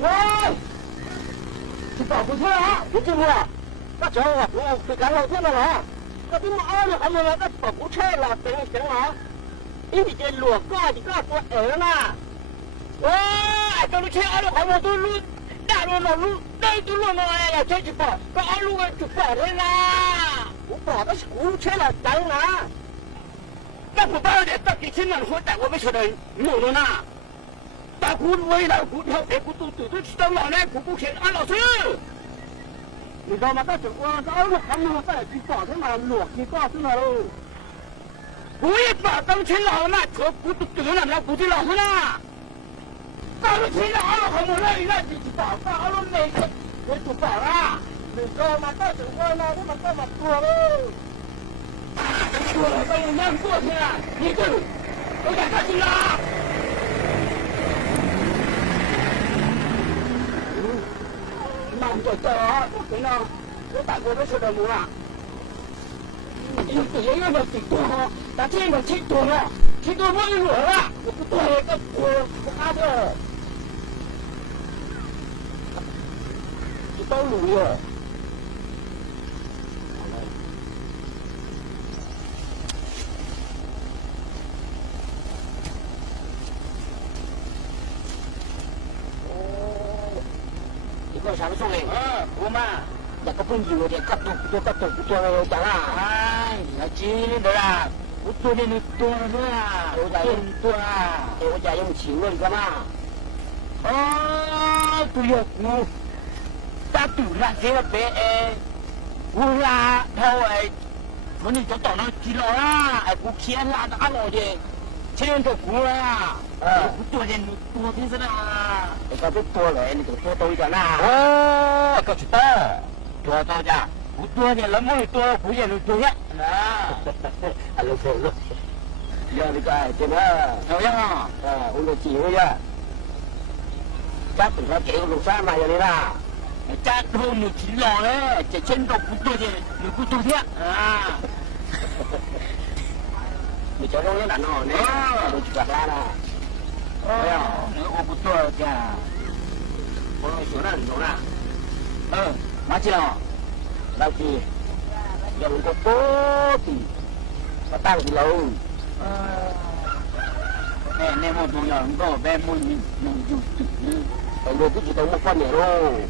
喂，去保护车啊！你进不了，那走啊！我去赶老天的了。那边马路还没来，那保护车了，等一等啊！你这路高的高多矮啦！喂，这路车阿路还没都路，大路那路那都路那呀，这就保，这阿路就保的啦。我保的是公路车了，当然。那不保的，到底是哪说的？我们说的路了呢。大姑为了姑条别姑都知道老来姑钱安老师，你知道吗？到这我到了还没有在去保的嘛，路你告诉他喽。我也把当成老那车姑都丢了，那姑的老师啦。到了现在阿拉还没来，那就去保，到阿拉每个我就保了，你知道吗？到这我那我们干嘛多喽？多了，把人家过去了，你这我敢下去啦。那我走啊，行了，我大哥都说的路啊。有别人的挺多哈，但这个挺多了，挺多我有了，我不多一个我阿的，一道路哟。Kau sama sungai. Rumah. Dah kau pun jiwa dia kat tu putus jalan. Ngaji ni dah. Putus dia ni tu lah. Oh jaya tu lah. Oh jaya cium kan lah. Oh tu ya aku. Satu nak saya be. Gula tahu ai. Mana kau tahu nak kilo lah. Aku kian lah tak ada je. Cium tu gula. Putus dia ni tu di sana. Kau tu tua lah, ni kau tahu kan lah. Oh, kau cerita. Tua tahu je. Tua ni lama ni tua, punya ni tua ya. Nah. Halo solo. Ya ni kai, cina. Oh ya. Ulu ciu ya. Chắc tụi nó kéo lục xa mà vậy là. Chắc thôi một chỉ lò đấy, chạy chân độc tua thì người tua thế. Mình cho nó đàn nọ nè, mình chụp ra là. Nếu ô tua kìa. Ôi xuống nè. Má chưa? Đâu kì? Dòng có tốt thì nó tăng thì lâu. Nè một vùng nhỏ có bé môi mình chụp. Ở đây cứ chỉ tao một con này thôi.